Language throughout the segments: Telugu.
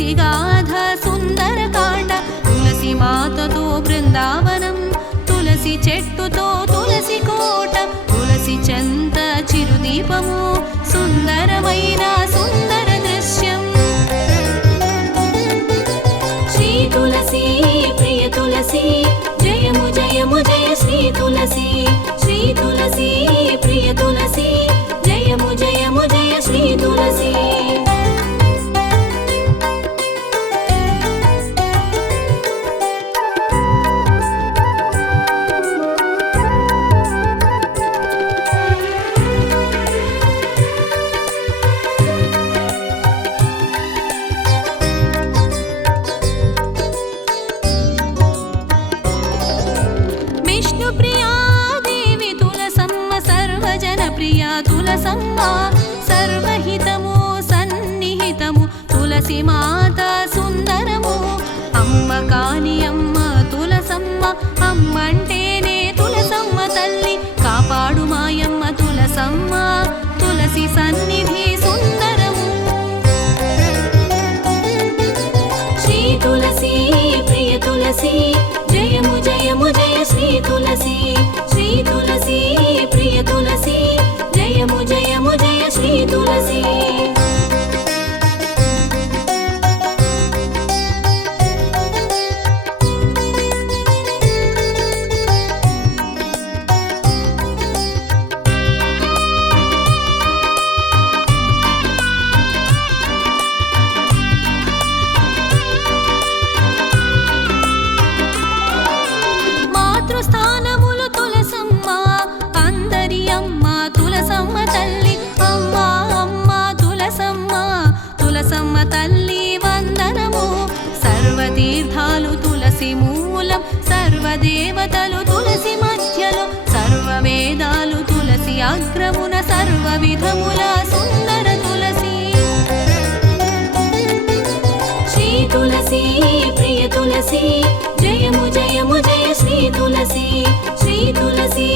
తులసి గాథ సుందరకాండ తులసి మాతతో బృందావనం తులసి చెట్టుతో తులసి కోట తులసి చెంత చిరుదీపము సుందరమైన సుందర దృశ్యం శ్రీ తులసి ప్రియ తులసి జయము జయము జయ శ్రీ తులసి శ్రీ తులసి ప్రియ తులసి జయము జయము జయ శ్రీ తులసి తులసమ్మ సర్వహితము సన్నిహితము తులసి మాత సుందరము అమ్మ కాని అమ్మ తులసమ్మ అమ్మంటేనే తులసమ్మ తల్లి కాపాడు మాయమ్మ తులసమ్మ తులసి సన్నిధి సుందరము శ్రీ తులసి ప్రియ తులసి జయము జయము జయ శ్రీ తులసి శ్రీ తులసి ప్రియ తులసి జయము జయము జయ శ్రీ తులసి మాతృస్థానములు తులసమ్మ అందరి అమ్మ తులసమ్మ తల్లి అమ్మ అమ్మ తులసమ్మ తులసమ్మ తల్లి వందనము సర్వతీర్థాలు తులసి మూలం సర్వదేవతలు తులసి మధ్యలో సర్వవేదాలు తులసి అగ్రమున సర్వ విధముల సుందర తులసి శ్రీ తులసి ప్రియ తులసి జయము జయము జయ శ్రీ తులసి శ్రీ తులసి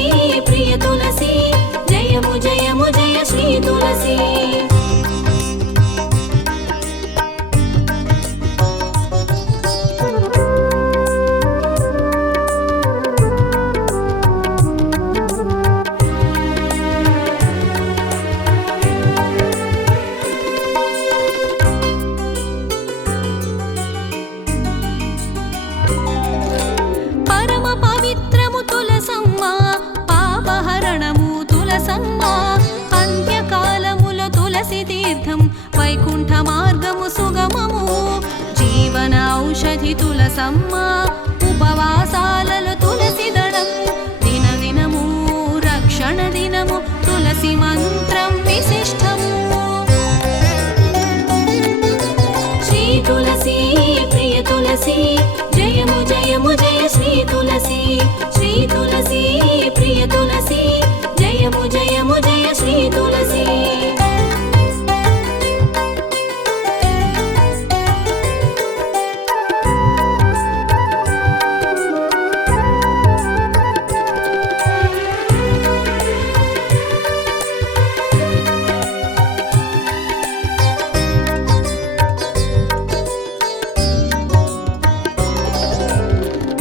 ప్రియ తులసి జయము జయము జయ శ్రీ తులసి పరమ పవిత్రము తులసమ్మ పాపహరణము తులసమ్మ అంత్యకాలములో తులసి తీర్థం వైకుంఠ మార్గము సుగమము జీవన ఔషధి తులసమ్మ ఉపవాసాలలో తులసి దళం దిన దినము రక్షణ దినము తులసి మంత్రం విశిష్టము శ్రీ తులసి ప్రియ తులసి జయము జయము జయ శ్రీ తులసి శ్రీ తులసి ప్రియ తులసి జయము జయము జయ శ్రీ తులసి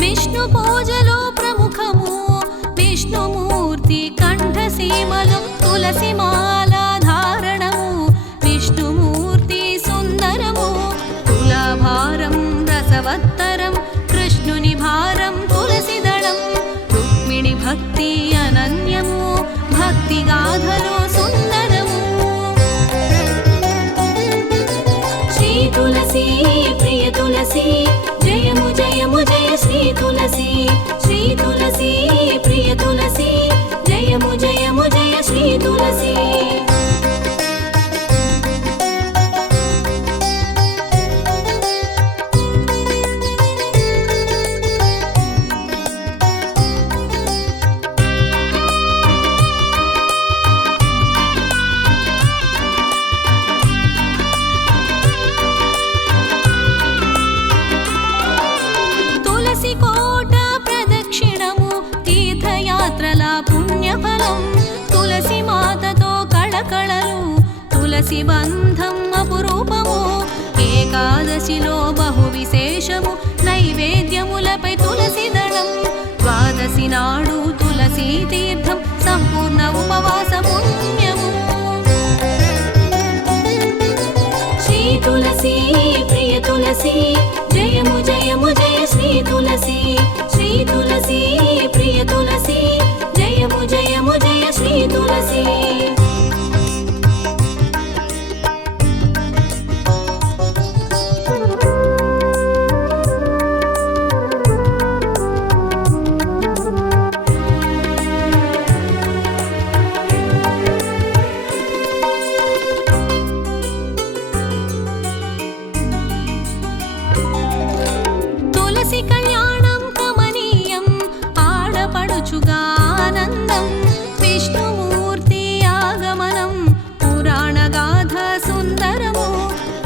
విష్ణు పూజలో ప్రముఖము విష్ణుమూర్తి కంఠసీమలో తులసి మాల ధారణము విష్ణుమూర్తి సుందరము తులాభారం రసవత్తరం కృష్ణుని భారం తులసి దళం రుక్మిణి భక్తి అనన్యము భక్తి గాథలో సుందరము శ్రీ తులసి ప్రియ తులసి జయము జయము జయ శ్రీ తులసి శ్రీ తులసి ప్రియ తులసి జయము జయము జయ శ్రీ తులసి తులసి బంధం అపురూపము ఏకాదశి ద్వాదశిలో బహు విశేషము నైవేద్యములపై తులసి దళం ద్వాదశి నాడు తులసీ తీర్థం సంపూర్ణ ఉపవాస పుణ్యము శ్రీ తులసి ప్రియ తులసి జయము జయము జయ శ్రీ తులసి శ్రీ తులసి ప్రియ తులసి జయము జయము జయ శ్రీ తులసి తులసి కళ్యాణం కమనీయం ఆడపడుచుగా ఆనందం విష్ణుమూర్తి ఆగమనం పురాణ గాథ సుందరము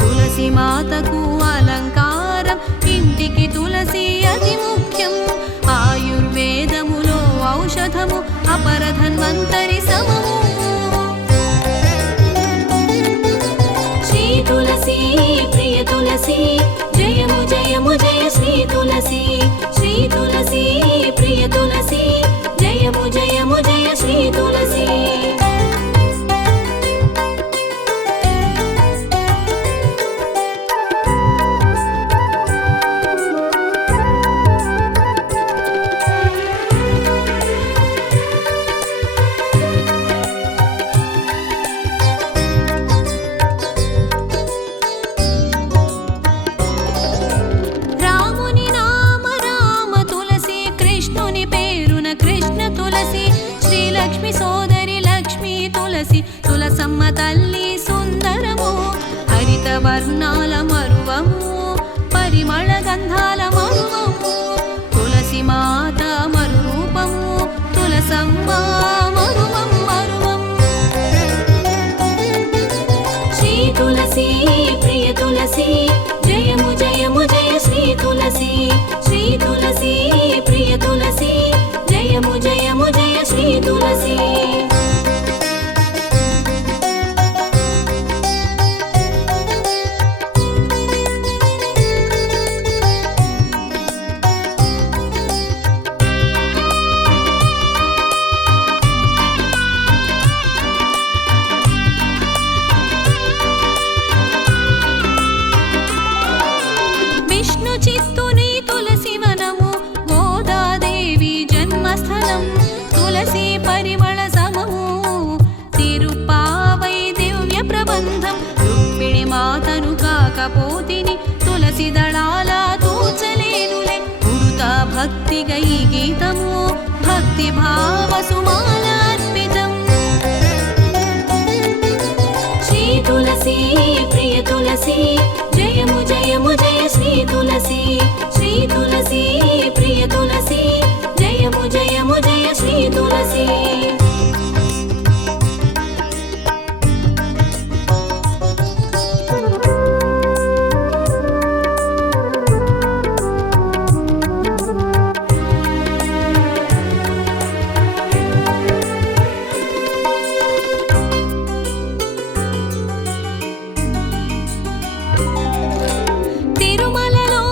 తులసి మాతకు అలంకారం ఇంటికి తులసి అతి ముఖ్యం ఆయుర్వేదములో ఔషధము అపరధన్వంతరి సమము శ్రీ తులసి ప్రియ తులసి జయము జయము జయ శ్రీ తులసి శ్రీ తులసి ప్రియ తులసి జయము జయము జయ శ్రీ తులసి రాముని నామ రామ తులసి కృష్ణుని పేరున కృష్ణ తులసి శ్రీలక్ష్మి సోదరి లక్ష్మీ తులసి తులసమ్మ తల్లి సుందరము హరిత వర్ణాల మరువము పరిమళ గంధాల మరువము తులసి మాత మరురూపము తులసమ్మ మరువం మరువం శ్రీ తులసి ప్రియ తులసి జయము జయము జయ శ్రీ తులసి శ్రీ తులసి ప్రియ తులసి జయము జయము జయ శ్రీ తులసి విష్ణు చిత్తుని తులసి వనము గోదాదేవి జన్మస్థలం తులసి పరిమళ సమము తిరుపావై దివ్య ప్రబంధం రుక్మిణి మాతను కాకపోతిని తులసి దళాల తూచలేనులే ఉడుత భక్తిగా ఈ గీతము భక్తి భావ సుమాలార్పితం శ్రీ తులసి ప్రియ తులసి జయము జయము జయ శ్రీ తులసి శ్రీ తులసి ప్రియ తులసి జయము జయము జయ శ్రీ తులసి తిరుమలలో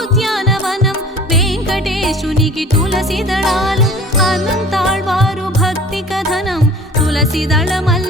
ఉద్యానవనం వెంకటేశునికి తులసి దళాలు అనంతాళ్వారు భక్తి కథనం తులసి దళమల్ల